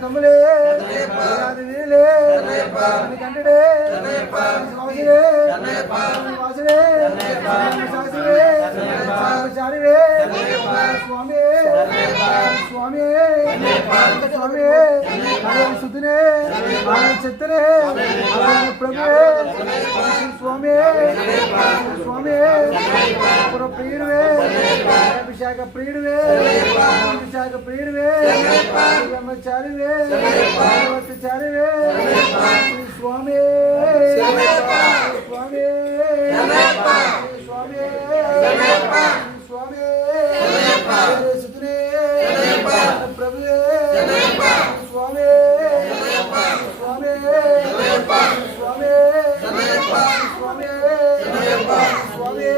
తమ్ముడే వీరులే కంటుడే వాసుడే వాసుడే శాసుడే చారిడే స్వామి స్వామి స్వామి సుతునే చెత్తనే ప్రభువే స్వామి స్వామి ప్రియుడువే విశాఖ ప్రియుడువే విశాఖ ప్రియుడువే బ్రహ్మచారివే చారివే స్వామి స్వామి స్వామి స్వామి సుతునే ప్రభువే స్వామి స్వామి స్వామి స్వామి స్వామి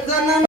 స్వామి